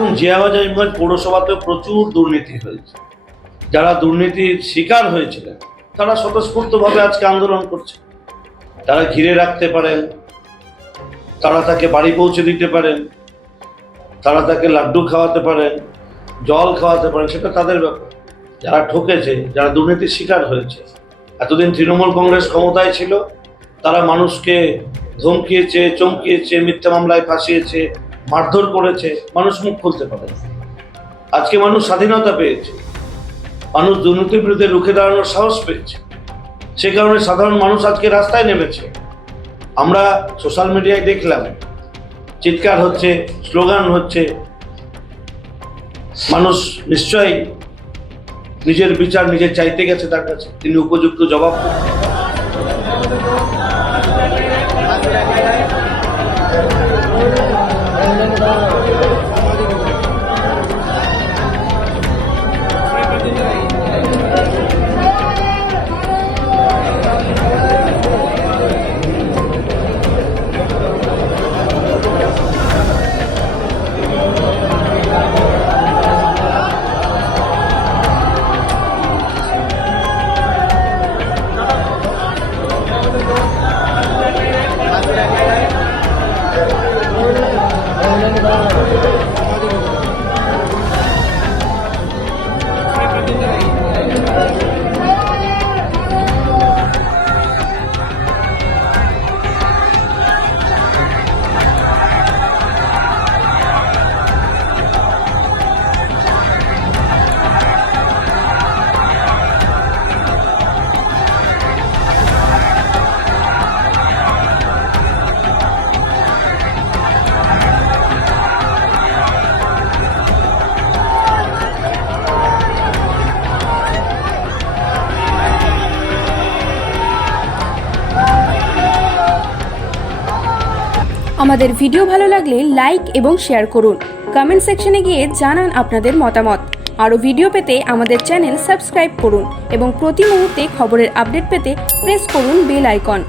দেখুন, জিয়াবাজারগঞ্জ পৌরসভাতে প্রচুর দুর্নীতি হয়েছে। যারা দুর্নীতির শিকার হয়েছিলেন তারা স্বতঃস্ফূর্তভাবে আজকে আন্দোলন করছে। তারা ঘিরে রাখতে পারেন, তারা তাকে বাড়ি পৌঁছে দিতে পারেন, তারা তাকে লাড্ডু খাওয়াতে পারেন, জল খাওয়াতে পারেন, সেটা তাদের ব্যাপার। যারা ঠকেছে, যারা দুর্নীতির শিকার হয়েছে, এতদিন তৃণমূল কংগ্রেস ক্ষমতায় ছিল, তারা মানুষকে ধমকিয়েছে, চমকিয়েছে, মিথ্যা মামলায় ফাঁসিয়েছে, মারধর করেছে, মানুষ মুখ খুলতে পারে। আজকে মানুষ স্বাধীনতা পেয়েছে, মানুষ দুর্নীতির বিরুদ্ধে রুখে দাঁড়ানোর সাহস পেয়েছে। সে কারণে সাধারণ মানুষ আজকে রাস্তায় নেমেছে। আমরা সোশ্যাল মিডিয়ায় দেখলাম চিৎকার হচ্ছে, স্লোগান হচ্ছে। মানুষ নিশ্চয়ই নিজের বিচার নিজে চাইতে গেছে, তার কাছে তিনি উপযুক্ত জবাব দেবেন। আমাদের ভিডিও ভালো লাগলে লাইক এবং শেয়ার করুন। কমেন্ট সেকশনে গিয়ে জানান আপনাদের মতামত। আরও ভিডিও পেতে আমাদের চ্যানেল সাবস্ক্রাইব করুন এবং প্রতি মুহূর্তে খবরের আপডেট পেতে প্রেস করুন বেল আইকন।